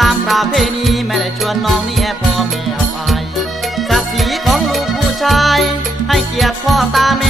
ตามประเพณีไม่ได้ชวนน้องนี่ยพ่อแม่ไปศักดิ์ศรีของลูกผู้ชาย ให้เกียรติพ่อตาแม่